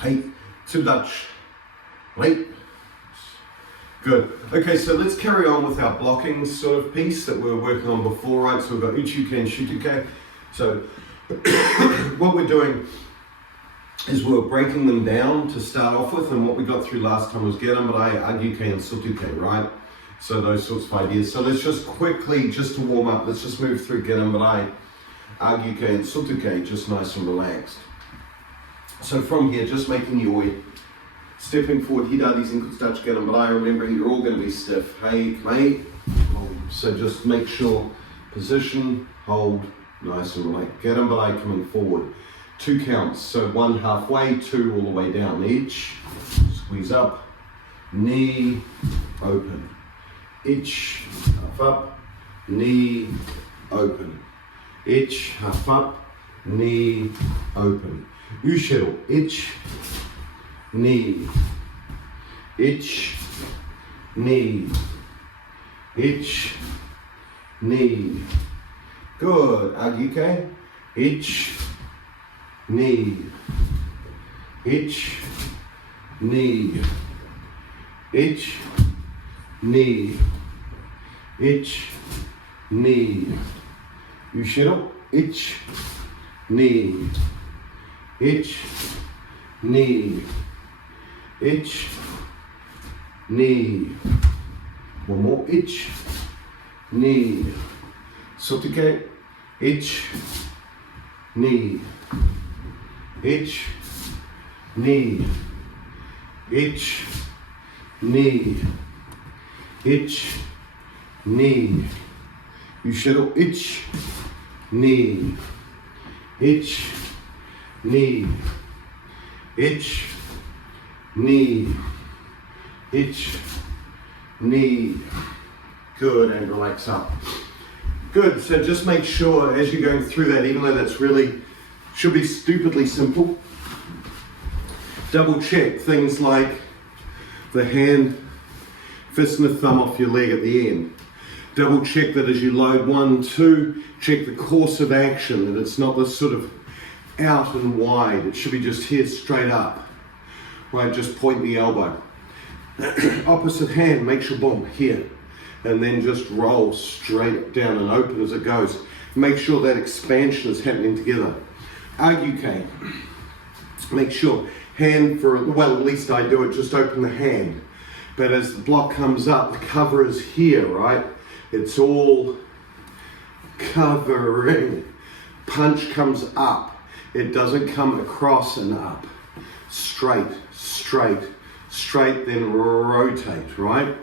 Hey, to Dutch. Right. Good. Okay, so let's carry on with our blocking sort of piece that we were working on before, right? So we've got Uchi and Shuto. So what we're doing is we're breaking them down to start off with, and what we got through last time was Gerambarai, Agyuke, and Sutuke, right? So those sorts of ideas. So let's just quickly, just to warm up, let's just move through Gerambarai, Agyuke, and Sutuke, just nice and relaxed. So from here, just making your way, stepping forward, Hidadi's ankles touch Gerambarai, remembering you're all going to be stiff. Hey, mate. So just make sure, position, hold, nice and relaxed. Gerambarai coming forward. 2 counts, so 1 halfway, 2 all the way down each. Squeeze up, knee, open. Each, half up, knee, open. Each, half up, knee, open. Ushiro, each, knee, each, knee, each, knee. Good, Agyuke, each, knee, each, knee, each, knee, each, knee. Ushiro, each, knee, each, knee, each, knee. One more, each, knee. Sutuke, each, knee, each, knee, each, knee, each, knee. Ushiro, each, knee, each, knee, each, knee, each, knee. Good, and relax up. Good, so just make sure as you're going through that, even though that's really, should be stupidly simple, double check things like the hand, fist and the thumb off your leg at the end. Double check that as you load 1, 2, check the course of action, that it's not this sort of out and wide. It should be just here straight up, right? Just point the elbow. Opposite hand, make sure, boom, here. And then just roll straight down and open as it goes. Make sure that expansion is happening together. Agyuke, make sure hand for, well, at least I do it, just open the hand. But as the block comes up, the cover is here, right? It's all covering. Punch comes up. It doesn't come across and up. Straight, straight, straight, then rotate, right?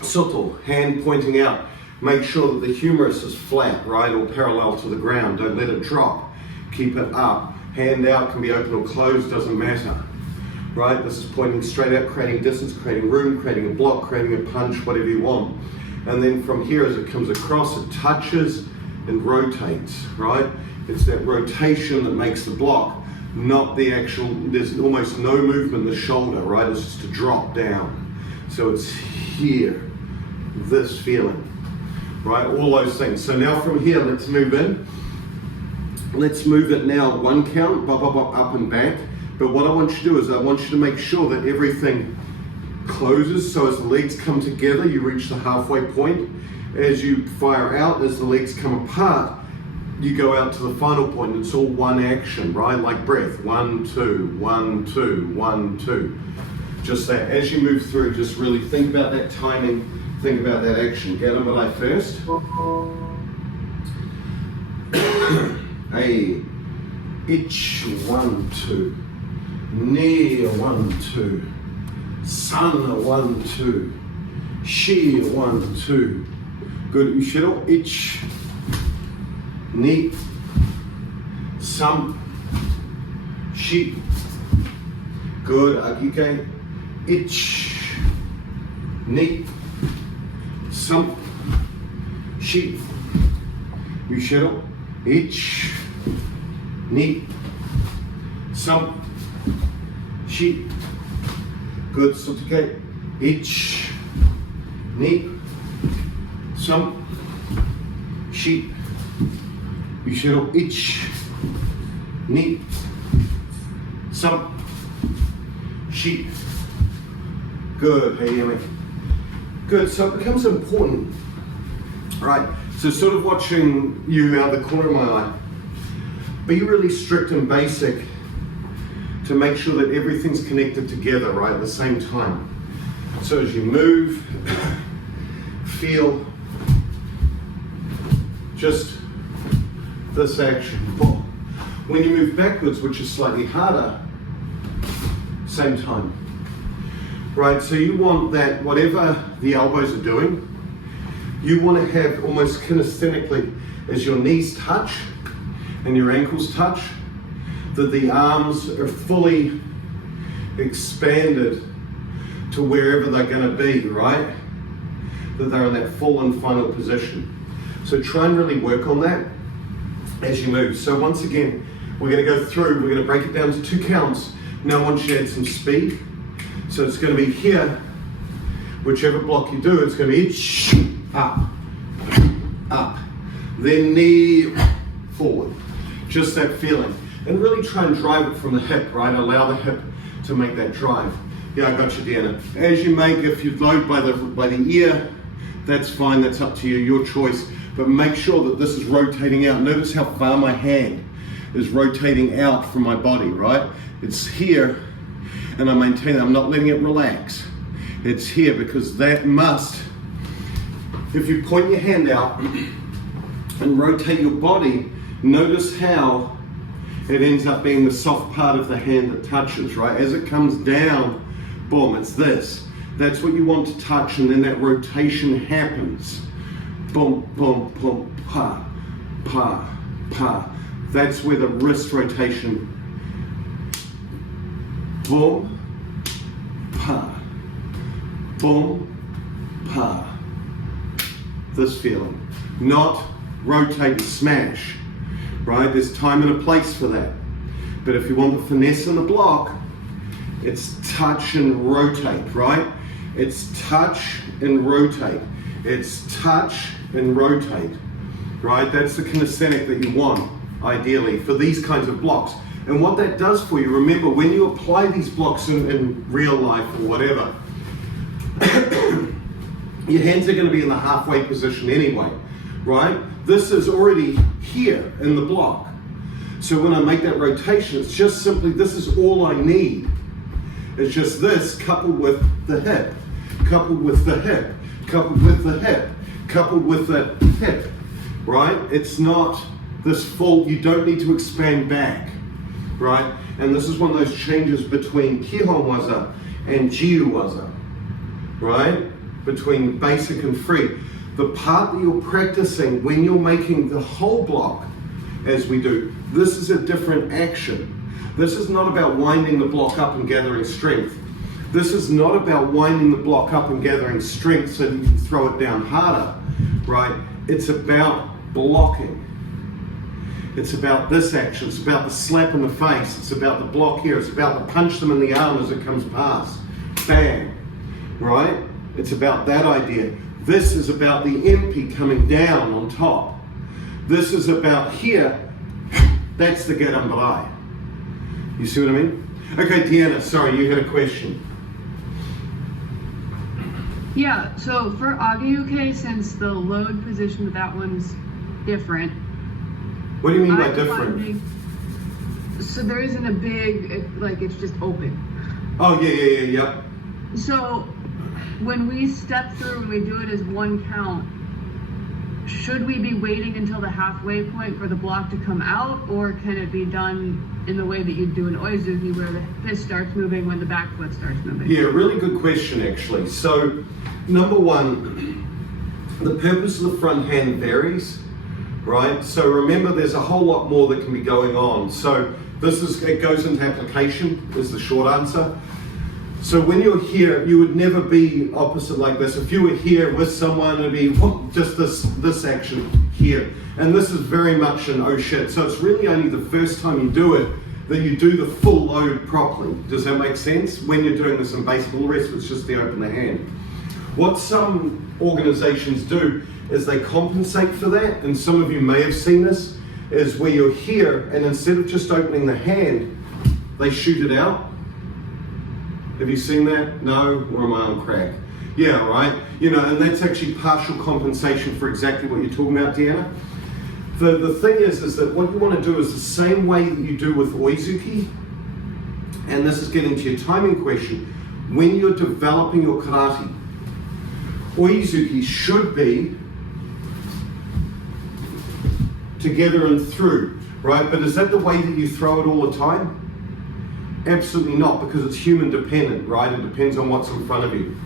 Shuto, hand pointing out. Make sure that the humerus is flat, right, or parallel to the ground. Don't let it drop. Keep it up. Hand out, can be open or closed, doesn't matter. Right, this is pointing straight out, creating distance, creating room, creating a block, creating a punch, whatever you want. And then from here, as it comes across, it touches and rotates, right? It's that rotation that makes the block, not the actual, there's almost no movement in the shoulder, right? It's just a drop down. So it's here, this feeling, right? All those things. So now from here, let's move in. Let's move it now 1 count, bop, bop, bop, up and back. But what I want you to do is I want you to make sure that everything closes, so as the legs come together, you reach the halfway point. As you fire out, as the legs come apart, you go out to the final point. It's all one action, right? Like breath, 1, 2, 1, 2, 1, 2. Just that, as you move through, just really think about that timing, think about that action. Gerambarai first. Hey, itch, 1, 2. Knee, 1, 2. Sun, 1, 2. Shi, 1, 2. Good, Ushiro, itch. Knee. Sam. Shi. Good, Agyuke. Itch. Knee. Sam. Shi. Ushiro, itch. Knee. Sam. Shi. Good, Sutuke. Itch. Knee. Sam. Shi. Ushiro, itch. Knee. Sub. Sheep. Good, hey, hear me? Good, so it becomes important, right? So sort of watching you out the corner of my eye. Be really strict and basic to make sure that everything's connected together, right, at the same time. So as you move, feel just this action. When you move backwards, which is slightly harder, same time. Right, so you want that whatever the elbows are doing, you want to have almost kinesthetically as your knees touch and your ankles touch, that the arms are fully expanded to wherever they're going to be, right? That they're in that full and final position. So try and really work on that as you move. So once again, we're going to go through, we're going to break it down to 2 counts. Now I want you to add some speed. So it's going to be here, whichever block you do, it's going to be up, up, then knee forward. Just that feeling. And really try and drive it from the hip, right? Allow the hip to make that drive. Yeah, I got you, Deanna. As you make, if you load by the ear, that's fine, that's up to you, your choice. But make sure that this is rotating out. Notice how far my hand is rotating out from my body, right? It's here, and I maintain it. I'm not letting it relax. It's here because that must, if you point your hand out and rotate your body, notice how it ends up being the soft part of the hand that touches, right? As it comes down, boom, it's this. That's what you want to touch, and then that rotation happens. Boom, boom, boom, pa, pa, pa. That's where the wrist rotation, boom, pa, boom, pa. This feeling, not rotate and smash, right? There's time and a place for that. But if you want the finesse in the block, it's touch and rotate, right? It's touch and rotate. It's touch and rotate, right? That's the kinesthetic that you want, ideally, for these kinds of blocks. And what that does for you, remember, when you apply these blocks in real life or whatever, your hands are going to be in the halfway position anyway, right? This is already here in the block. So when I make that rotation, it's just simply, this is all I need. It's just this coupled with the hip, coupled with the hip, coupled with the hip, coupled with the hip, right? It's not this full, you don't need to expand back, right? And this is one of those changes between Kihon Waza and Jiu Waza, right? Between basic and free. The part that you're practicing when you're making the whole block, as we do, this is a different action. This is not about winding the block up and gathering strength. This is not about winding the block up and gathering strength so you can throw it down harder, right? It's about blocking. It's about this action. It's about the slap in the face. It's about the block here. It's about the punch them in the arm as it comes past. Bang, right? It's about that idea. This is about the MP coming down on top. This is about here. That's the Garambrai. You see what I mean? Okay, Deanna, sorry, you had a question. Yeah, so for Agayuke, since the load position of that one's different. What do you mean by different? So there isn't a big, like it's just open. Oh, yeah. So when we step through and we do it as 1 count, should we be waiting until the halfway point for the block to come out, or can it be done in the way that you do in Oizuki, where the fist starts moving when the back foot starts moving? Yeah, really good question, actually. So, number one, the purpose of the front hand varies, right? So remember, there's a whole lot more that can be going on. So it goes into application, is the short answer. So when you're here, you would never be opposite like this. If you were here with someone, it'd be just this action here. And this is very much an oh shit. So it's really only the first time you do it that you do the full load properly. Does that make sense? When you're doing this in basic, all the rest of it's just the open the hand. What some organizations do is they compensate for that, and some of you may have seen this, is where you're here, and instead of just opening the hand, they shoot it out. Have you seen that? No? Or am I on crack? Yeah, right? You know, and that's actually partial compensation for exactly what you're talking about, Deanna. The thing is that what you want to do is the same way that you do with Oizuki, and this is getting to your timing question. When you're developing your karate, Oizuki should be together and through, right? But is that the way that you throw it all the time? Absolutely not, because it's human dependent, right? It depends on what's in front of you.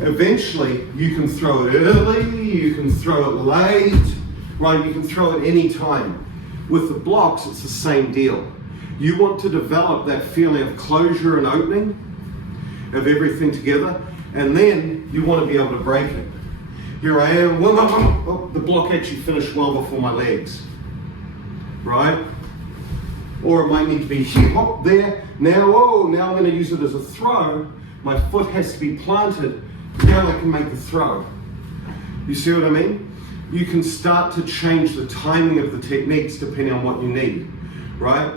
Eventually, you can throw it early, you can throw it late, right? You can throw it any time. With the blocks, it's the same deal. You want to develop that feeling of closure and opening of everything together, and then you want to be able to break it. Here I am, oh, the block actually finished well before my legs, right? Or it might need to be here, hop, there. Now, oh, now I'm going to use it as a throw. My foot has to be planted. Now I can make the throw. You see what I mean? You can start to change the timing of the techniques depending on what you need, right?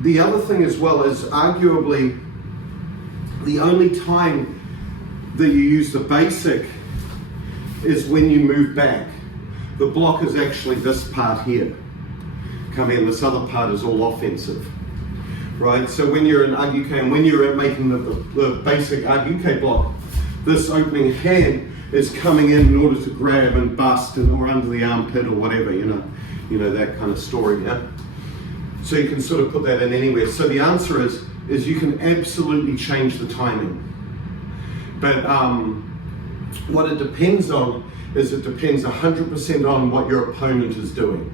The other thing as well is arguably the only time that you use the basic is when you move back. The block is actually this part here. Come in, this other part is all offensive, right? So when you're in Agyuke and when you're making the basic Agyuke block, this opening hand is coming in order to grab and bust or under the armpit or whatever, you know that kind of story, yeah? So you can sort of put that in anywhere. So the answer is you can absolutely change the timing. But what it depends on is it depends 100% on what your opponent is doing.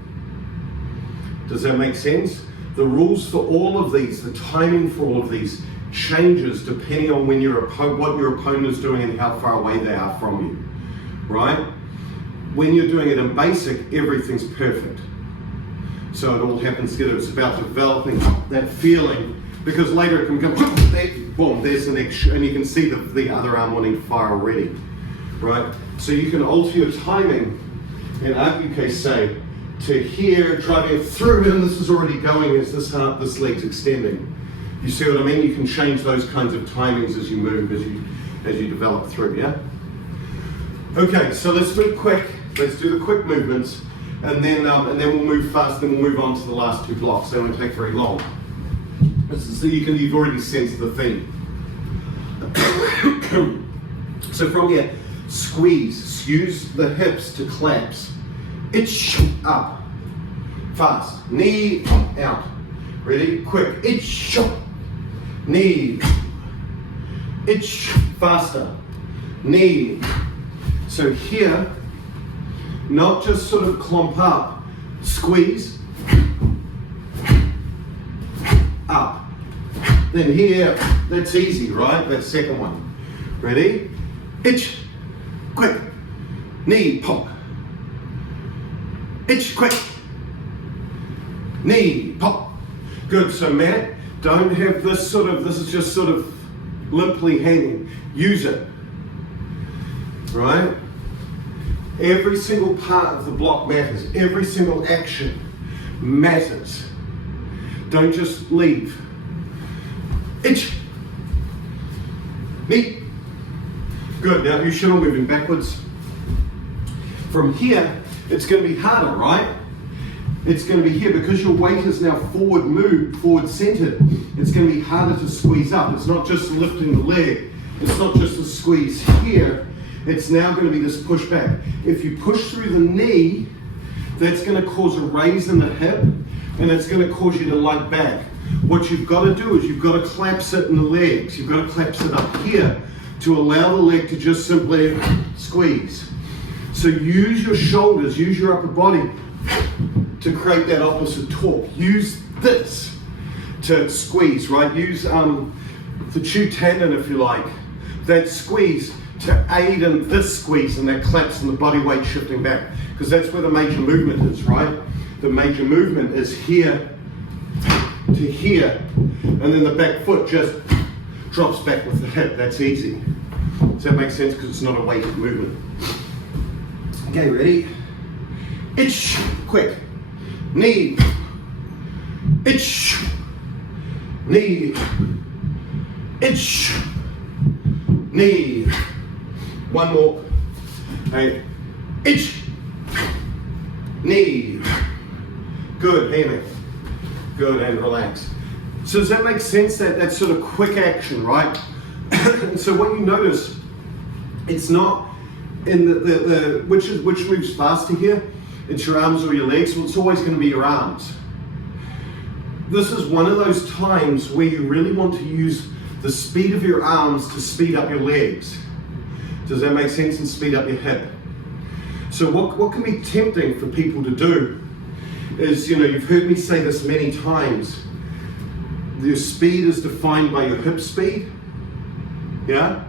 Does that make sense? The rules for all of these, the timing for all of these changes depending on when what your opponent is doing and how far away they are from you, right? When you're doing it in basic, everything's perfect. So it all happens together. It's about developing that feeling, because later it can come, boom, there's the next, and you can see the other arm wanting to fire already, right? So you can alter your timing in Agyuke, say, to here, driving through, and this is already going as this leg's extending. You see what I mean? You can change those kinds of timings as you move, as you develop through, yeah? Okay, so let's move quick. Let's do the quick movements, and then we'll move fast, then we'll move on to the last two blocks. They won't take very long. So you've already sensed the theme. So from here, squeeze, use the hips to collapse. Itch, up, fast, knee, out. Ready? Quick, itch, knee, itch, faster, knee. So here, not just sort of clump up, squeeze, up. Then here, that's easy, right? That second one. Ready? Itch, quick, knee, pop. Itch, quick, knee, pop. Good, so Matt, don't have this is just sort of limply hanging. Use it, right? Every single part of the block matters. Every single action matters. Don't just leave. Itch, knee. Good, now you should all moving backwards. From here, it's going to be harder, right? It's going to be here because your weight is now forward centered. It's going to be harder to squeeze up. It's not just lifting the leg. It's not just a squeeze here. It's now going to be this push back. If you push through the knee, that's going to cause a raise in the hip, and it's going to cause you to lug back. What you've got to do is you've got to collapse it in the legs. You've got to collapse it up here to allow the leg to just simply squeeze. So use your shoulders, use your upper body to create that opposite torque. Use this to squeeze, right? Use the chu tendon, if you like, that squeeze to aid in this squeeze and that collapse and the body weight shifting back, because that's where the major movement is, right? The major movement is here to here, and then the back foot just drops back with the hip. That's easy. Does that make sense? Because it's not a weighted movement. Okay, ready? Itch, quick, knee, itch, knee, itch, knee. One more. Hey, itch, knee. Good, hammer. Good, and relax. So does that make sense? That sort of quick action, right? And so what you notice, it's not in the which moves faster here. It's your arms or your legs. Well, it's always going to be your arms. This is one of those times where you really want to use the speed of your arms to speed up your legs. Does that make sense? And speed up your hip. So what can be tempting for people to do is, you've heard me say this many times, your speed is defined by your hip speed. Yeah?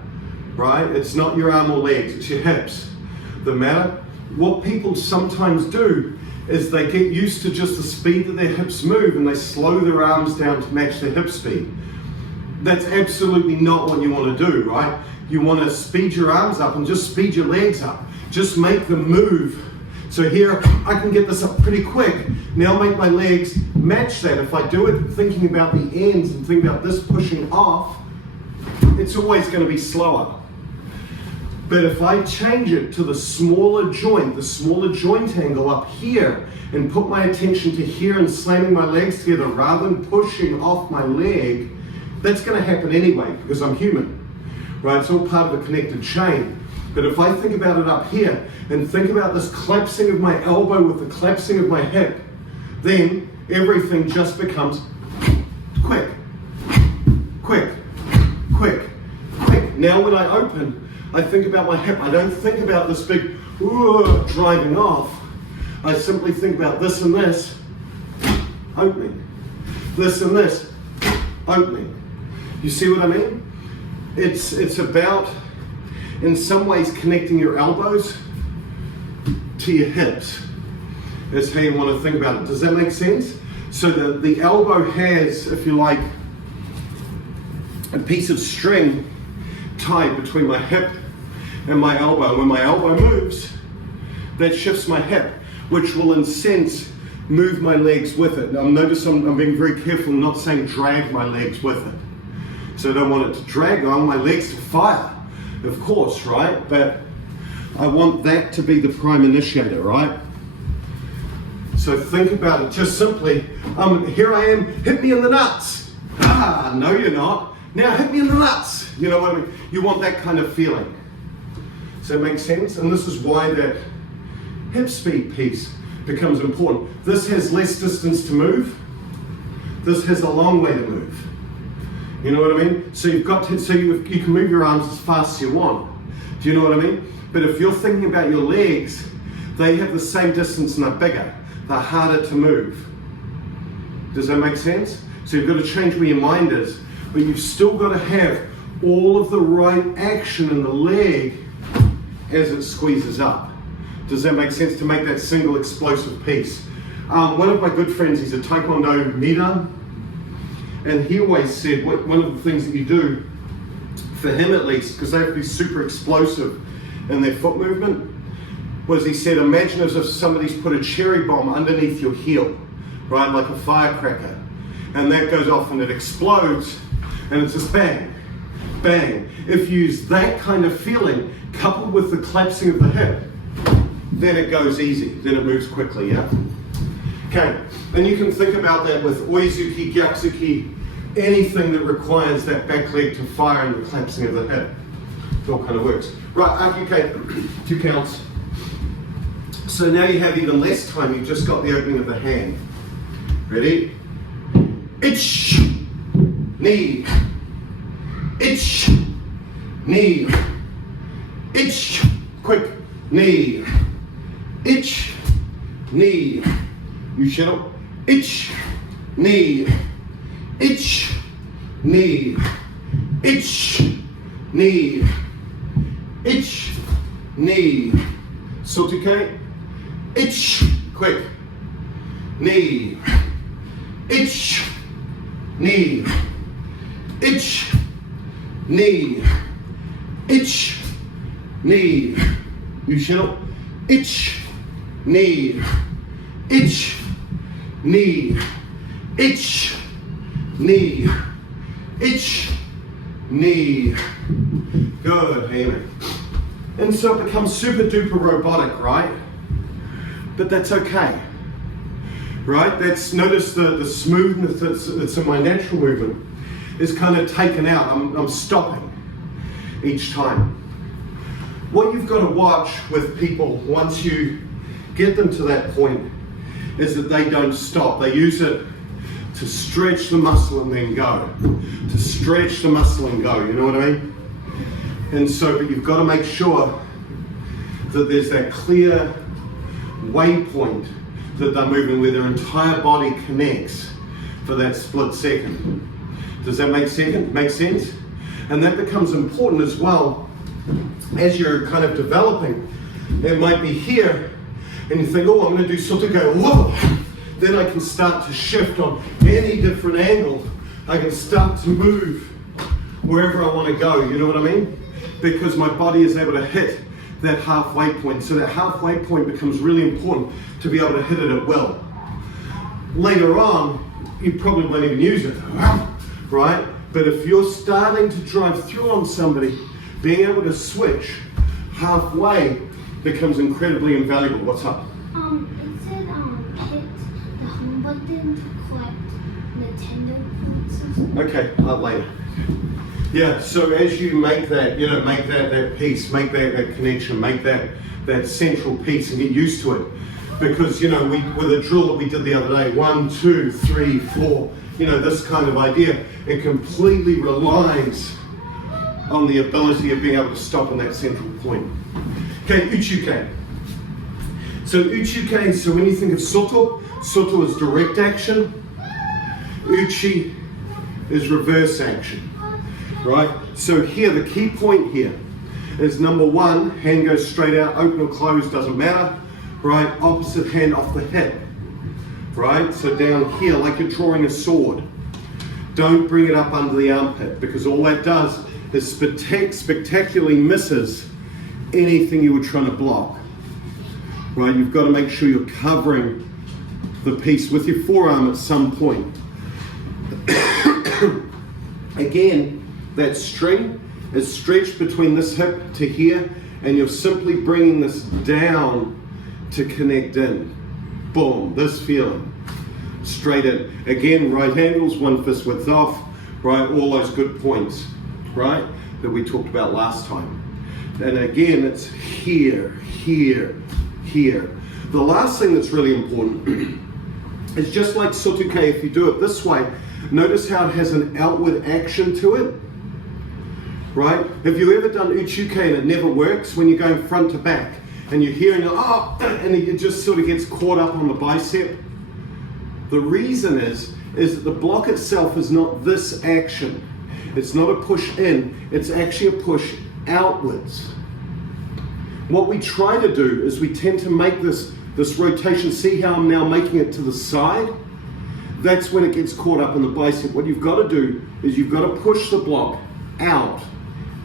Right? It's not your arm or legs, it's your hips that matter. What people sometimes do is they get used to just the speed that their hips move and they slow their arms down to match their hip speed. That's absolutely not what you want to do, right? You want to speed your arms up and just speed your legs up. Just make them move. So here, I can get this up pretty quick. Now make my legs match that. If I do it thinking about the ends and thinking about this pushing off, it's always going to be slower. But if I change it to the smaller joint angle up here, and put my attention to here and slamming my legs together rather than pushing off my leg, that's going to happen anyway because I'm human, right? It's all part of a connected chain. But if I think about it up here and think about this collapsing of my elbow with the collapsing of my hip, then everything just becomes quick, quick, quick, quick. Now when I open, I think about my hip. I don't think about this big driving off. I simply think about this and this, opening. This and this, opening. You see what I mean? It's about, in some ways, connecting your elbows to your hips. That's how you want to think about it. Does that make sense? So the elbow has, if you like, a piece of string tied between my hip and my elbow. When my elbow moves, that shifts my hip, which will in sense move my legs with it. Now notice I'm being very careful not saying drag my legs with it. So I don't want it to drag on my legs to fire, of course, right? But I want that to be the prime initiator, right? So think about it just simply, here I am, hit me in the nuts. Ah, no you're not. Now hit me in the nuts. You know what I mean? You want that kind of feeling. Does that make sense? And this is why that hip speed piece becomes important. This has less distance to move. This has a long way to move. You know what I mean? So you've got to, so you can move your arms as fast as you want. Do you know what I mean? But if you're thinking about your legs, they have the same distance and they're bigger. They're harder to move. Does that make sense? So you've got to change where your mind is, but you've still got to have all of the right action in the leg as it squeezes up. Does that make sense? To make that single explosive piece. One of my good friends, he's a Taekwondo Midan, and he always said one of the things that you do, for him at least, because they have to be super explosive in their foot movement, was he said, imagine as if somebody's put a cherry bomb underneath your heel, right, like a firecracker, and that goes off and it explodes, and it's just bang, bang. If you use that kind of feeling, coupled with the collapsing of the hip, then it goes easy, then it moves quickly, yeah? Okay, and you can think about that with oizuki, gyatsuki, anything that requires that back leg to fire and the collapsing of the hip. It all kind of works. Right, okay, 2 counts. So now you have even less time, you've just got the opening of the hand. Ready? Itch, knee, itch, knee, itch, quick, knee, itch, knee, Uchi, itch, knee, itch, knee, itch, knee, itch, knee, sotuke, itch, quick, knee, itch, knee, itch, knee, itch, knee, Uchi, itch, knee, itch, knee, itch, knee, Ich, knee. Good, amen. And so it becomes super duper robotic, right? But that's okay, right? Notice the smoothness that's in my natural movement is kind of taken out. I'm stopping each time. What you've got to watch with people once you get them to that point is that they don't stop. They use it to stretch the muscle and then go. To stretch the muscle and go, you know what I mean? And so, but you've got to make sure that there's that clear waypoint that they're moving where their entire body connects for that split second. Does that make sense? And that becomes important as well as you're kind of developing. It might be here, and you think, oh, I'm going to do something, go, whoa. Then I can start to shift on any different angle. I can start to move wherever I want to go, you know what I mean? Because my body is able to hit that halfway point. So that halfway point becomes really important to be able to hit it at will. Later on, you probably won't even use it, right? But if you're starting to drive through on somebody, being able to switch halfway becomes incredibly invaluable. What's up? It said hit the home button to collect Nintendo points or something. Okay, later. Yeah, so as you make that, make that piece, make that connection, make that central piece and get used to it. Because, with a drill that we did the other day, 1, 2, 3, 4, this kind of idea, it completely relies on the ability of being able to stop on that central point. Okay, Uchi. So Uchi, so when you think of Shuto is direct action, Uchi is reverse action, right? So here, the key point here is number 1, hand goes straight out, open or closed, doesn't matter, right? Opposite hand off the hip, right? So down here, like you're drawing a sword. Don't bring it up under the armpit, because all that does is spectacularly misses anything you were trying to block, right? You've got to make sure you're covering the piece with your forearm at some point. Again, that string is stretched between this hip to here, and you're simply bringing this down to connect in. Boom, this feeling. Straight in. Again, right angles, 1 fist width off, right? All those good points, right? That we talked about last time. And again, it's here, here, here. The last thing that's really important is just like Shuto, if you do it this way, notice how it has an outward action to it, right? Have you ever done Uchi and it never works when you're going front to back and you're hearing, oh, and it just sort of gets caught up on the bicep? The reason is that the block itself is not this action. It's not a push in, it's actually a push outwards. What we try to do is we tend to make this rotation. See how I'm now making it to the side? That's when it gets caught up in the bicep. What you've got to do is you've got to push the block out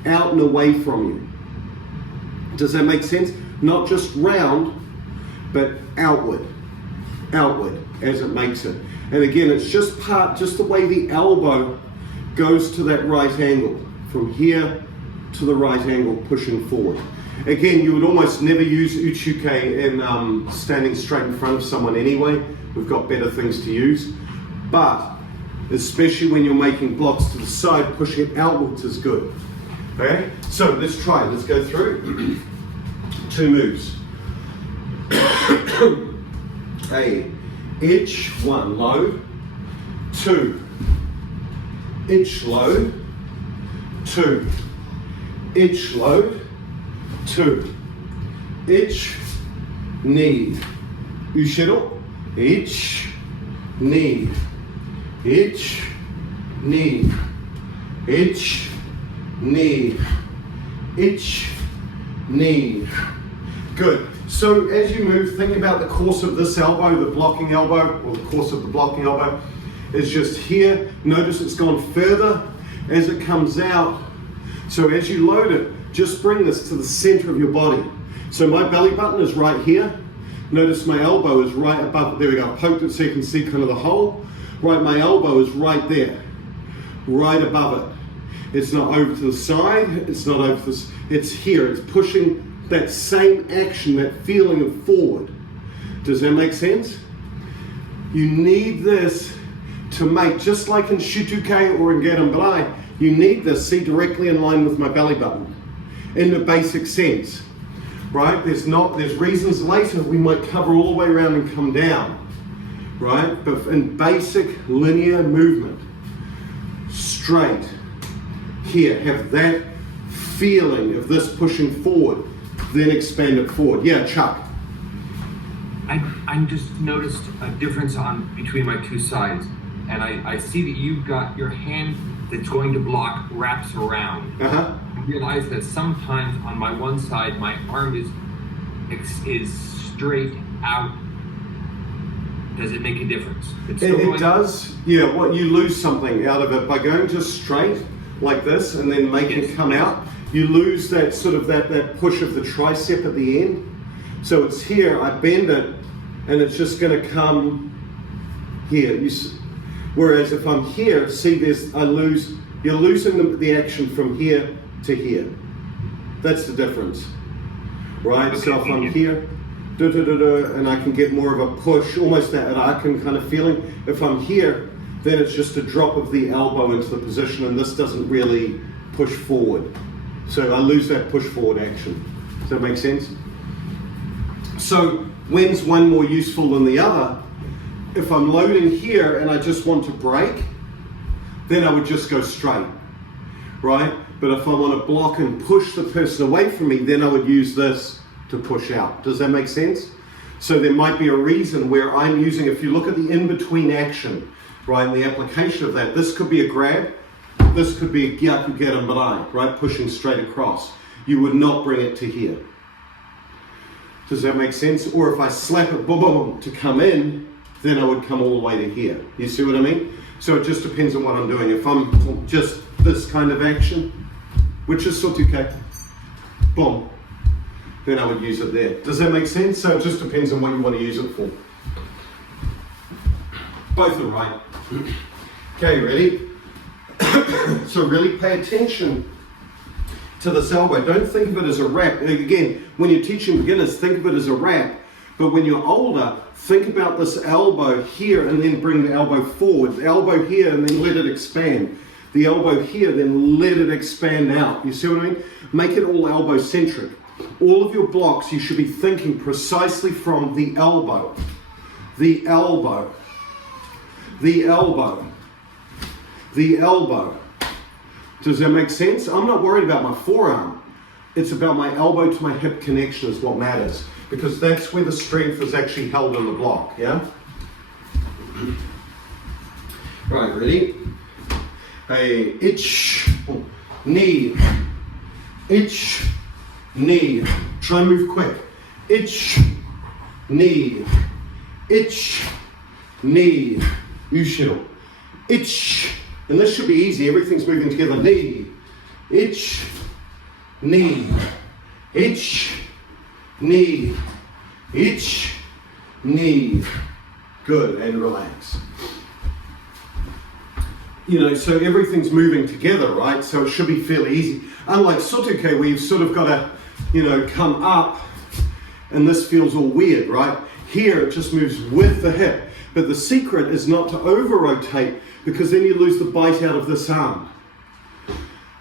and away from you. Does that make sense? Not just round, but outward as it makes it. And again, it's just the way the elbow goes to that right angle, from here to the right angle, pushing forward. Again, you would almost never use Uchi in standing straight in front of someone anyway. We've got better things to use. But especially when you're making blocks to the side, pushing it outwards is good. Okay? So let's try. Let's go through 2 moves. A itch, 1 low, 2 itch low, 2 itch low, 2 itch knee, Ushiro, itch knee, itch knee, itch knee, itch knee. Good. So as you move, think about the course of this elbow, the blocking elbow, or the course of the blocking elbow is just here. Notice it's gone further as it comes out. So as you load it, just bring this to the center of your body. So my belly button is right here. Notice my elbow is right above, there we go, I poked it so you can see kind of the hole. Right, my elbow is right there. right above it. It's not over to the side, it's not over this, it's here. It's pushing that same action, that feeling of forward. Does that make sense? You need this to make, just like in Shuto or in Garambarai, you need this, see, directly in line with my belly button, in the basic sense, right? There's reasons later we might cover all the way around and come down, right? But in basic linear movement, straight, here, have that feeling of this pushing forward, then expand it forward. Yeah, Chuck. I just noticed a difference between my two sides, and I see that you've got your hand that's going to block wraps around. Uh-huh. I realize that sometimes on my one side, my arm is straight out. Does it make a difference? It does. Yeah, what you lose something out of it by going just straight like this and then making it come out. You lose that sort of that push of the tricep at the end. So it's here, I bend it, and it's just going to come here. Whereas if I'm here, see, you're losing the action from here to here. That's the difference, right? Okay. So if I'm here, and I can get more of a push, almost that arcing kind of feeling. If I'm here, then it's just a drop of the elbow into the position, and this doesn't really push forward. So I lose that push forward action. Does that make sense? So when's one more useful than the other? If I'm loading here and I just want to break, then I would just go straight, right? But if I want to block and push the person away from me, then I would use this to push out. Does that make sense? So there might be a reason where I'm using, if you look at the in-between action, right, and the application of that, this could be a grab, this could be a gyaku garambarai, right, pushing straight across. You would not bring it to here. Does that make sense? Or if I slap it, boom, boom, boom, to come in, then I would come all the way to here. You see what I mean? So it just depends on what I'm doing. If I'm just this kind of action, which is sotuke, boom, then I would use it there. Does that make sense? So it just depends on what you want to use it for. Both are right. Okay, ready? So really pay attention to this elbow. Don't think of it as a wrap. Again, when you're teaching beginners, think of it as a wrap. But when you're older, think about this elbow here and then bring the elbow forward. The elbow here and then let it expand. The elbow here, then let it expand out. You see what I mean? Make it all elbow centric. All of your blocks, you should be thinking precisely from the elbow. The elbow. The elbow. The elbow. Does that make sense? I'm not worried about my forearm. It's about my elbow to my hip connection is what matters. Because that's where the strength is actually held in the block, yeah? Right, ready? Hey, itch, knee, itch, knee. Try and move quick. Itch, knee, itch, knee. Ushiro. Itch. And this should be easy. Everything's moving together. Knee, itch, knee, itch, knee, itch, knee. Good, and relax. You know, so everything's moving together, right? So it should be fairly easy. Unlike sotuke, where you've sort of got to, you know, come up, and this feels all weird, right? Here, it just moves with the hip. But the secret is not to over-rotate, because then you lose the bite out of this arm.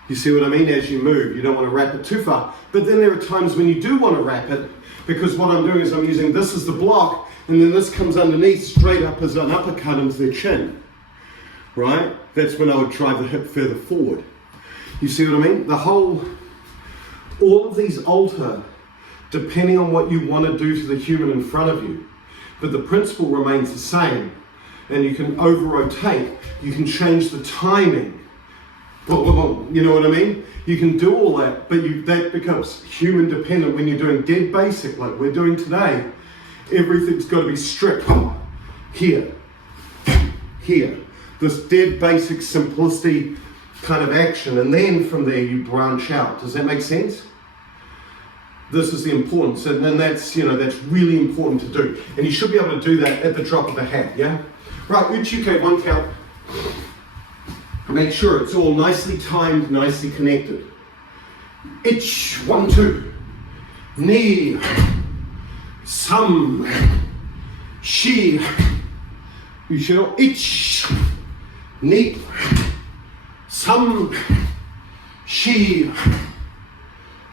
You see what I mean? As you move, you don't want to wrap it too far. But then there are times when you do want to wrap it, because what I'm doing is I'm using this as the block, and then this comes underneath straight up as an uppercut into the chin. Right? That's when I would drive the hip further forward. You see what I mean? All of these alter depending on what you want to do to the human in front of you. But the principle remains the same. And you can over-rotate, you can change the timing. You know what I mean? You can do all that, but that becomes human dependent when you're doing dead basic like we're doing today. Everything's got to be strict. Here. Here. This dead basic simplicity kind of action, and then from there you branch out. Does that make sense? This is the importance, and then that's really important to do. And you should be able to do that at the drop of a hat, yeah? Right, Uchi, okay, one count. Make sure it's all nicely timed, nicely connected. Ich, 1, 2. Ni, sam, shi. Ich, ni, sam, shi.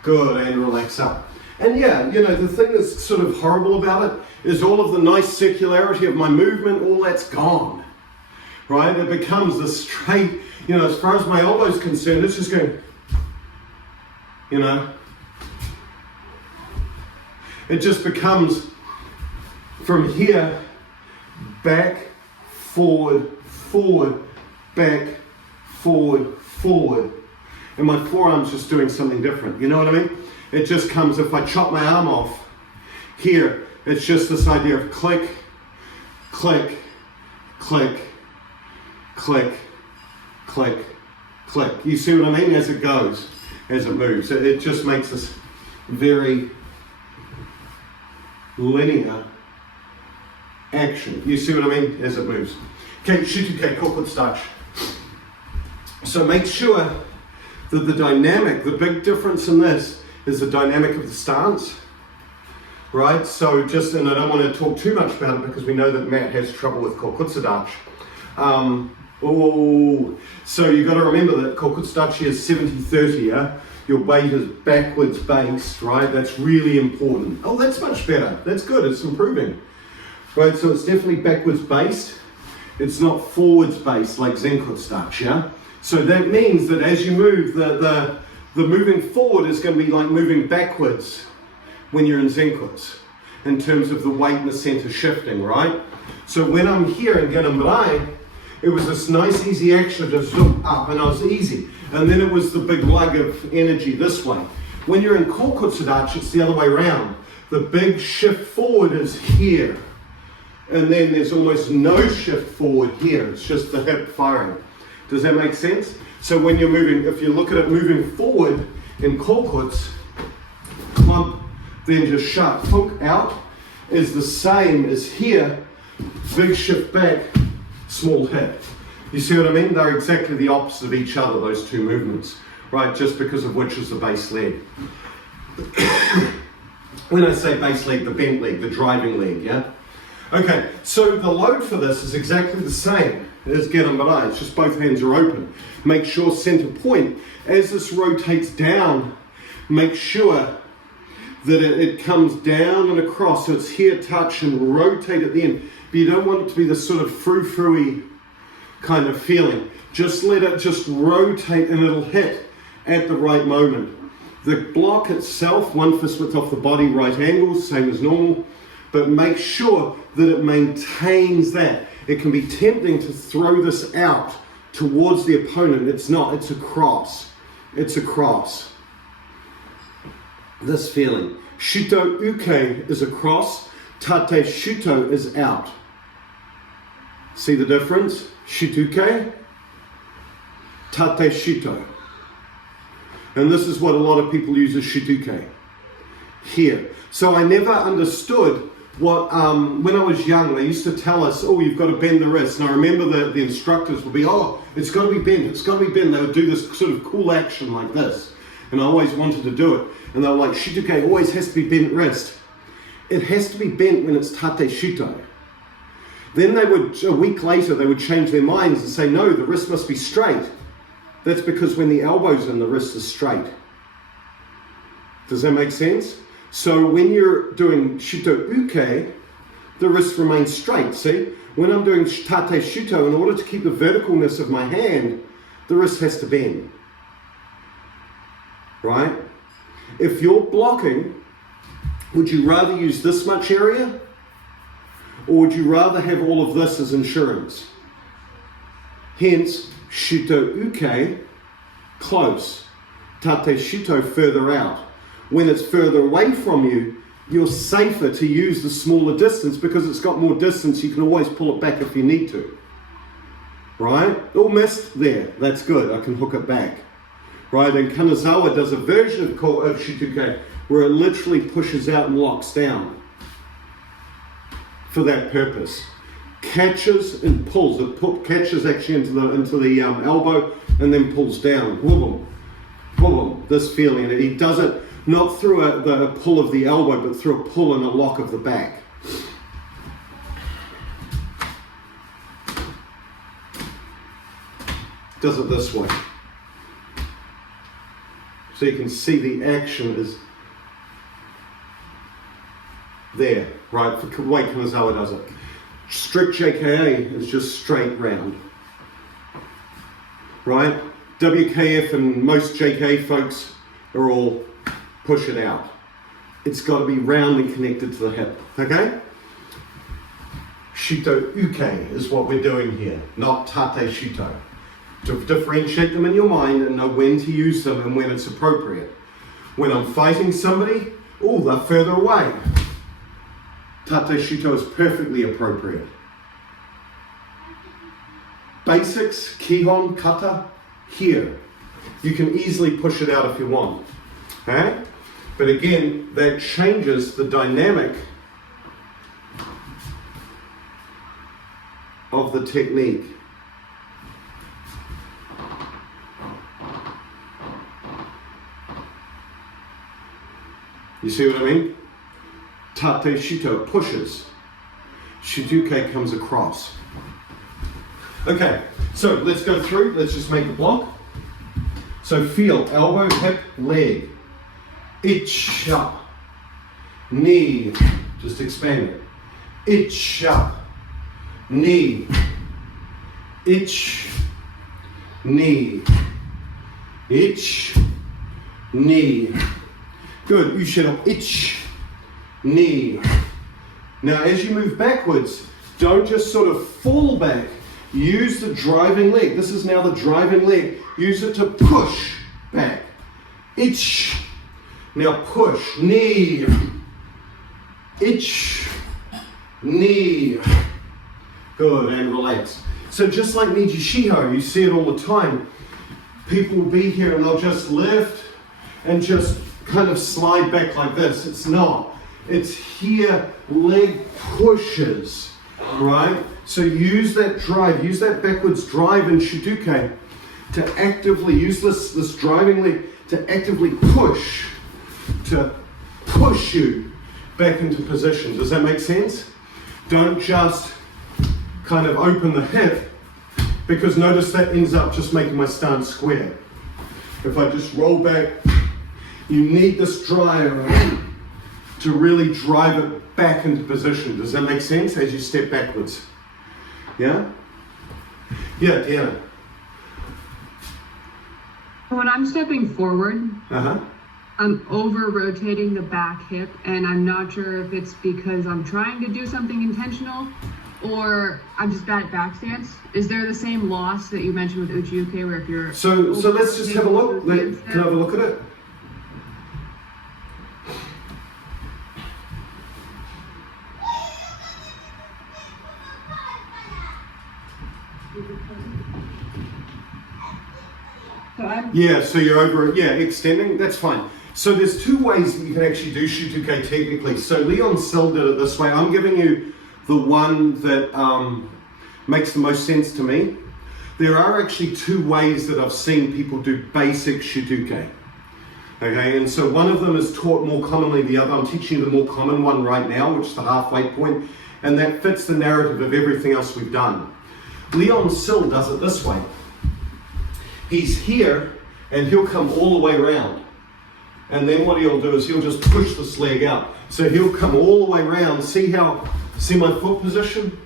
Good, and relax up. And yeah, the thing that's sort of horrible about it is all of the nice circularity of my movement, all that's gone. Right? It becomes a straight, as far as my elbow's concerned, it's just going, It just becomes from here, back, forward, forward, back, forward, forward. And my forearm's just doing something different. You know what I mean? It just comes, if I chop my arm off here, it's just this idea of click, click, click, click, click, click. You see what I mean? As it goes, as it moves. It just makes this very linear action. You see what I mean? As it moves. Okay, Shuto kokutsudachi. So make sure that the dynamic, the big difference in this is the dynamic of the stance, right? So and I don't want to talk too much about it because we know that Matt has trouble with kokutsudachi. So you've got to remember that kokutsudachi is 70-30, yeah? Your weight is backwards based, right? That's really important. Oh, that's much better. That's good, it's improving. Right, so it's definitely backwards based. It's not forwards based like zenkotsudachi, yeah? So that means that as you move, the moving forward is going to be like moving backwards when you're in zenkotsu, in terms of the weight and the center shifting, right? So when I'm here in Genomrai, it was this nice easy action to zoom up, and I was easy. And then it was the big lug of energy this way. When you're in kokutsudachi, it's the other way around. The big shift forward is here. And then there's almost no shift forward here. It's just the hip firing. Does that make sense? So when you're moving, if you look at it moving forward in kokutsu, clump, then just shut, hook out, is the same as here, big shift back, small hip. You see what I mean? They're exactly the opposite of each other, those two movements, right? Just because of which is the base leg. When I say base leg, the bent leg, the driving leg, yeah? Okay, so the load for this is exactly the same as Genomrai. It's just both hands are open. Make sure center point, as this rotates down, make sure that it comes down and across, so it's here, touch, and rotate at the end. But you don't want it to be this sort of frou-frou-y kind of feeling. Just let it just rotate and it'll hit at the right moment. The block itself, 1 fist width off the body, right angles, same as normal, but make sure that it maintains that. It can be tempting to throw this out towards the opponent. It's not, it's a cross. It's a cross. This feeling. Shuto uke is a cross, tate shuto is out. See the difference? Shutuke, tate shuto. And this is what a lot of people use as shutuke here. So I never understood what, when I was young, they used to tell us, oh, you've got to bend the wrist. And I remember the instructors would be, oh, it's got to be bent, it's got to be bent. They would do this sort of cool action like this. And I always wanted to do it. And they were like, shutuke always has to be bent wrist. It has to be bent when it's tate shuto. Then they would, a week later, they would change their minds and say, no, the wrist must be straight. That's because when the elbow's in, the wrist is straight. Does that make sense? So when you're doing Shuto uke, the wrist remains straight, see? When I'm doing tate shuto, in order to keep the verticalness of my hand, the wrist has to bend. Right? If you're blocking, would you rather use this much area? Or would you rather have all of this as insurance? Hence, Shuto uke, close. Tate shuto, further out. When it's further away from you, you're safer to use the smaller distance because it's got more distance. You can always pull it back if you need to. Right? All missed there. That's good. I can hook it back. Right? And Kanazawa does a version of Shutuke where it literally pushes out and locks down for that purpose. catches and pulls. It catches actually into the elbow and then pulls down. Boom, boom. This feeling, and he does it not through the pull of the elbow, but through a pull and a lock of the back. Does it this way. So you can see the action is there, right? For Kuwait Kanazawa does it. Strict JKA is just straight round, right? WKF and most JKA folks are all push it out. It's got to be round and connected to the hip, okay? Shuto Uke is what we're doing here, not Tate Shuto. To differentiate them in your mind and know when to use them and when it's appropriate. When I'm fighting somebody, oh, they're further away. Tate Shuto is perfectly appropriate. Basics, kihon, kata, here. You can easily push it out if you want. Okay? But again, that changes the dynamic of the technique. You see what I mean? Tate Shuto pushes. Shutuke comes across. Okay, so let's go through. Let's just make the block. So feel elbow, hip, leg. Itch up. Knee. Just expand it. Itch up. Knee. Itch. Knee. Itch. Knee. Good. Ushiro. Itch. Knee. Now as you move backwards, don't just sort of fall back. Use the driving leg. This is now the driving leg. Use it to push back. Itch. Now push. Knee. Itch. Knee. Good. And relax. So just like Niji Shiho, you see it all the time. People will be here and they'll just lift and just kind of slide back like this. It's not. It's here, leg pushes, right? So use that drive, use that backwards drive in Shuduke to actively use this driving leg to actively push you back into position. Does that make sense? Don't just kind of open the hip, because notice that ends up just making my stance square. If I just roll back, you need this drive to really drive it back into position. Does that make sense as you step backwards? Yeah? Yeah, Deanna. When I'm stepping forward, I'm over rotating the back hip, and I'm not sure if it's because I'm trying to do something intentional or I'm just bad at back stance. Is there the same loss that you mentioned with Uchi Uke, where if you're... So let's just have a look. Can I have a look at it? So you're over, extending, that's fine. So there's two ways that you can actually do Shutuke technically. So Leon Sill did it this way. I'm giving you the one that makes the most sense to me. There are actually two ways that I've seen people do basic Shutuke. Okay, and so one of them is taught more commonly than the other. I'm teaching you the more common one right now, which is the halfway point, and that fits the narrative of everything else we've done. Leon Sill does it this way. He's here, and he'll come all the way around. And then what he'll do is he'll just push this leg out. So he'll come all the way around. See my foot position?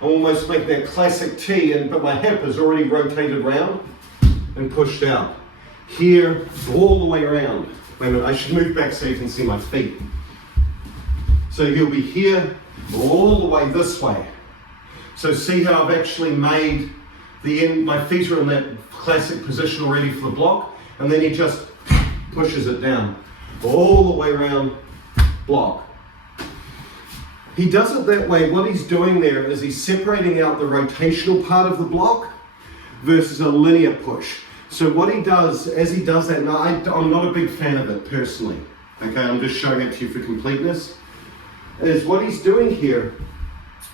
I almost make that classic T, but my hip is already rotated around and pushed out. Here, all the way around. Wait a minute, I should move back so you can see my feet. So he'll be here, all the way this way. So see how I've actually made the end, my feet are in that classic position already for the block, and then he just pushes it down, all the way around, block. He does it that way. What he's doing there is he's separating out the rotational part of the block versus a linear push. So what he does, as he does that, now I'm not a big fan of it personally, okay, I'm just showing it to you for completeness, is what he's doing here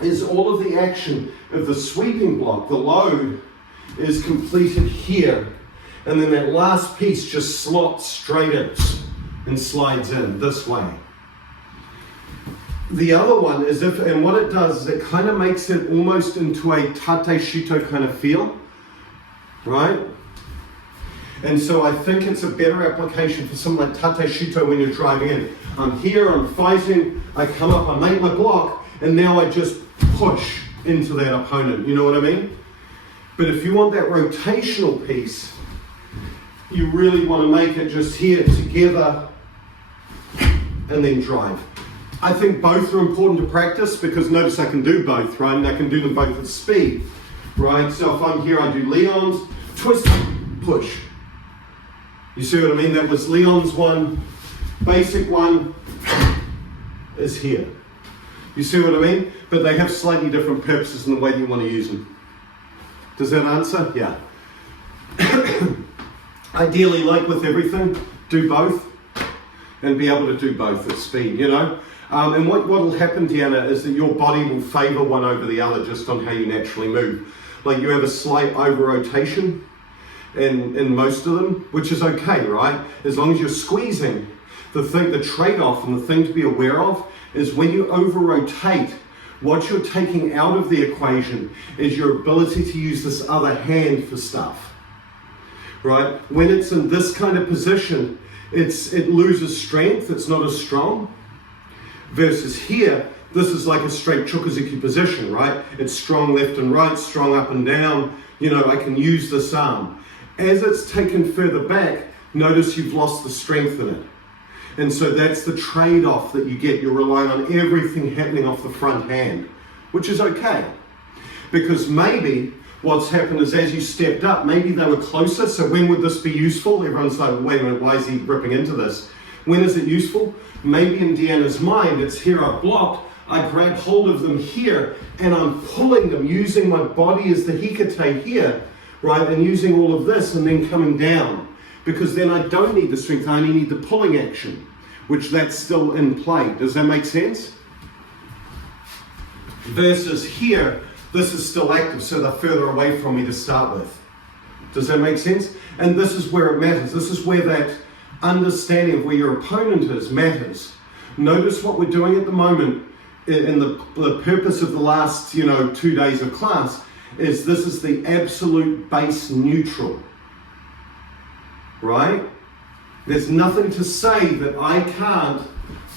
is all of the action of the sweeping block, the load, is completed here. And then that last piece just slots straight in and slides in this way. The other one is and what it does is it kind of makes it almost into a tate shuto kind of feel, right? And so I think it's a better application for something like tate shuto when you're driving in. I'm here, I'm fighting, I come up, I make my block, and now I just push into that opponent, you know what I mean? But if you want that rotational piece, you really want to make it just here together and then drive. I think both are important to practice because notice I can do both, right? And I can do them both at speed, right? So if I'm here, I do Leon's, twist, push. You see what I mean? That was Leon's one. Basic one is here. You see what I mean? But they have slightly different purposes in the way that you want to use them. Does that answer? Yeah. Ideally, like with everything, do both and be able to do both at speed, you know? And what will happen, Deanna, is that your body will favor one over the other just on how you naturally move. Like you have a slight over-rotation in most of them, which is okay, right? As long as you're squeezing. The trade-off and the thing to be aware of is when you over-rotate, what you're taking out of the equation is your ability to use this other hand for stuff, right? When it's in this kind of position, it loses strength, it's not as strong. Versus here, this is like a straight chokuzuki position, right? It's strong left and right, strong up and down. You know, I can use this arm. As it's taken further back, notice you've lost the strength in it. And so that's the trade-off that you get. You're relying on everything happening off the front hand, which is okay. Because maybe what's happened is as you stepped up, maybe they were closer. So when would this be useful? Everyone's like, wait a minute, why is he ripping into this? When is it useful? Maybe in Deanna's mind, it's here I've blocked, I grab hold of them here, and I'm pulling them, using my body as the hikate here, right? And using all of this and then coming down. Because then I don't need the strength, I only need the pulling action, which that's still in play. Does that make sense? Versus here, this is still active, so they're further away from me to start with. Does that make sense? And this is where it matters. This is where that understanding of where your opponent is matters. Notice what we're doing at the moment in the purpose of the last 2 days of class is this is the absolute base neutral, right? There's nothing to say that I can't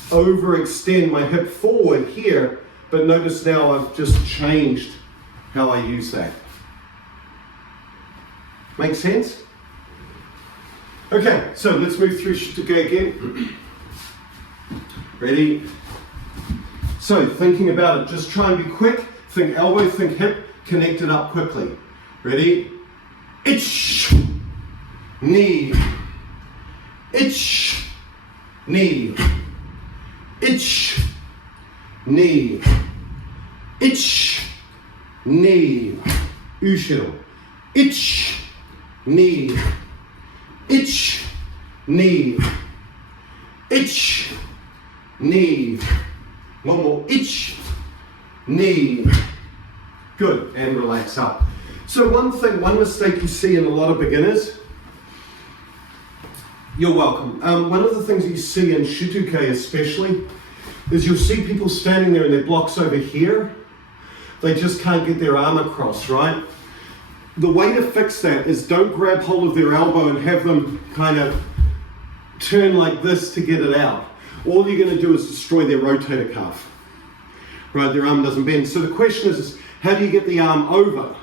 overextend my hip forward here, but notice now I've just changed how I use that. Make sense? Okay, so let's move through Shuto again. Ready? So, thinking about it, just try and be quick. Think elbow, think hip, connect it up quickly. Ready? Ich, knee, ich, knee, ich, knee, ich, knee, ushiro, ich, knee, ich, knee, ich, knee. One more, ich, knee. Good, and relax up. So one mistake you see in a lot of beginners, you're welcome. One of the things that you see in Shuto especially, is you'll see people standing there and their block's over here. They just can't get their arm across, right? The way to fix that is don't grab hold of their elbow and have them kind of turn like this to get it out. All you're going to do is destroy their rotator cuff, right? Their arm doesn't bend. So the question is how do you get the arm over?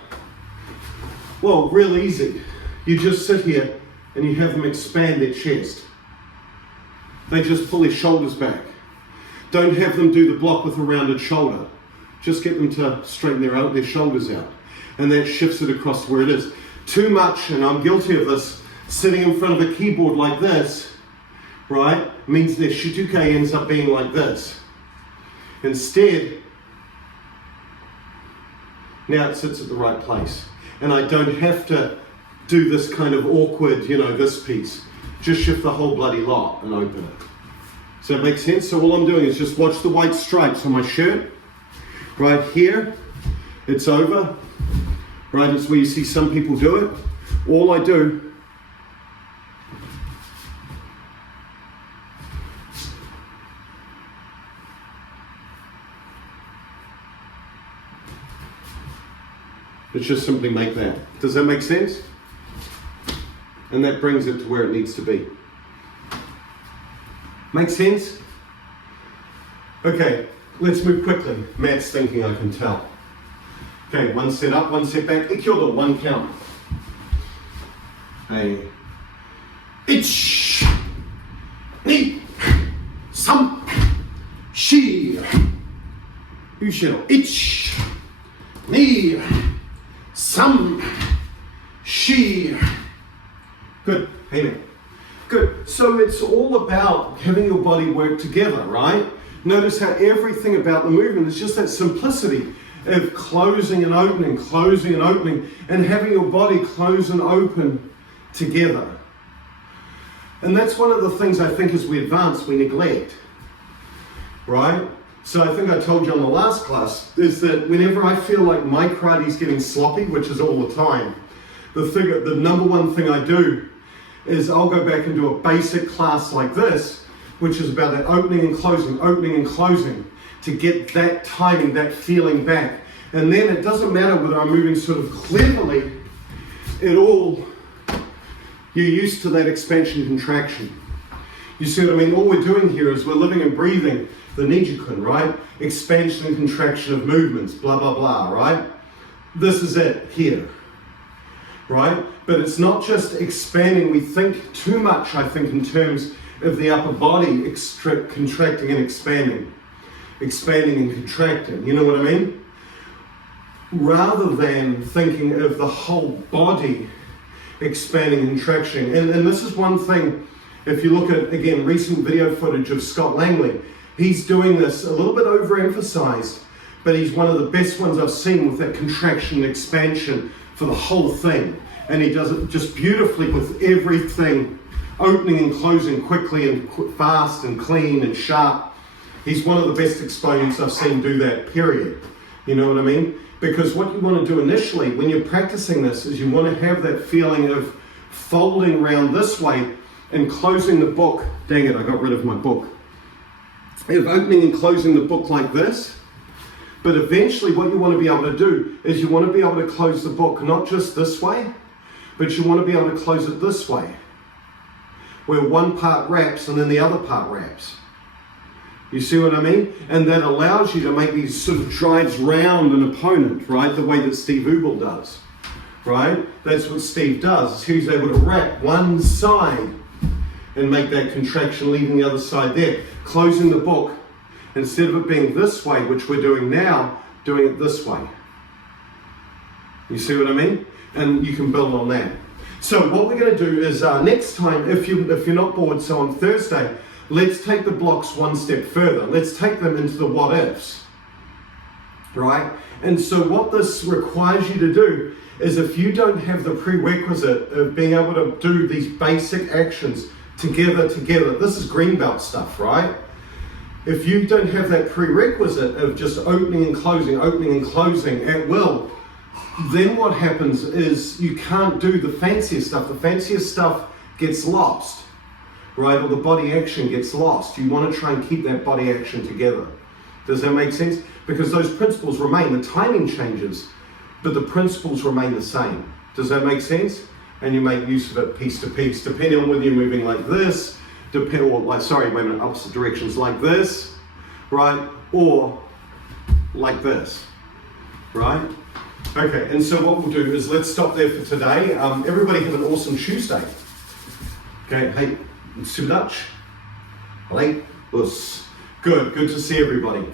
Well, real easy. You just sit here and you have them expand their chest. They just pull their shoulders back. Don't have them do the block with a rounded shoulder. Just get them to straighten their shoulders out. And that shifts it across to where it is. Too much, and I'm guilty of this, sitting in front of a keyboard like this, right, means their Shuto ends up being like this. Instead, now it sits at the right place. And I don't have to do this kind of awkward, this piece. Just shift the whole bloody lot and open it. Does that make sense? So all I'm doing is just watch the white stripes on my shirt. Right here, it's over. Right, it's where you see some people do it. All I do is just simply make that. Does that make sense? And that brings it to where it needs to be. Make sense? Okay, let's move quickly. Matt's thinking, I can tell. Okay, one set up, one set back. Ikyodo, one count. Hey. Ich, ni, sam, shi, ushiro. Ich, ni, sam, shi. Good. Hey there. Good. So it's all about having your body work together, right? Notice how everything about the movement is just that simplicity of closing and opening, and having your body close and open together. And that's one of the things I think as we advance, we neglect, right? So I think I told you on the last class, is that whenever I feel like my karate is getting sloppy, which is all the time, the number one thing I do is I'll go back and do a basic class like this, which is about that opening and closing, to get that timing, that feeling back. And then it doesn't matter whether I'm moving sort of cleverly, you're used to that expansion contraction. You see what I mean? All we're doing here is we're living and breathing the Nijikun, right? Expansion and contraction of movements, blah, blah, blah, right? This is it here, right? But it's not just expanding. We think too much, I think, in terms of the upper body contracting and expanding and contracting, you know what I mean? Rather than thinking of the whole body expanding and contracting. And this is one thing, if you look at, again, recent video footage of Scott Langley, he's doing this a little bit overemphasized, but he's one of the best ones I've seen with that contraction and expansion for the whole thing. And he does it just beautifully with everything opening and closing quickly and fast and clean and sharp. He's one of the best exponents I've seen do that, period. You know what I mean? Because what you want to do initially when you're practicing this is you want to have that feeling of folding around this way and closing the book. Dang it, I got rid of my book. Of opening and closing the book like this. But eventually what you want to be able to do is you want to be able to close the book not just this way, but you want to be able to close it this way, where one part wraps and then the other part wraps. You see what I mean? And that allows you to make these sort of drives round an opponent, right? The way that Steve Ugal does, right? That's what Steve does. He's able to wrap one side and make that contraction, leaving the other side there. Closing the book, instead of it being this way, which we're doing now, doing it this way. You see what I mean? And you can build on that. So what we're going to do is next time, if you're not bored, so on Thursday, let's take the blocks one step further. Let's take them into the what ifs, right? And so what this requires you to do is if you don't have the prerequisite of being able to do these basic actions together, this is green belt stuff, right? If you don't have that prerequisite of just opening and closing at will, then what happens is you can't do the fanciest stuff. The fanciest stuff gets lost, right? Or the body action gets lost. You want to try and keep that body action together. Does that make sense? Because those principles remain. The timing changes, but the principles remain the same. Does that make sense? And you make use of it piece to piece, depending on whether you're moving like this, opposite directions like this, right? Or like this, right? Okay, and so what we'll do is let's stop there for today. Everybody have an awesome Tuesday. Okay, hey, Sudach. Good to see everybody.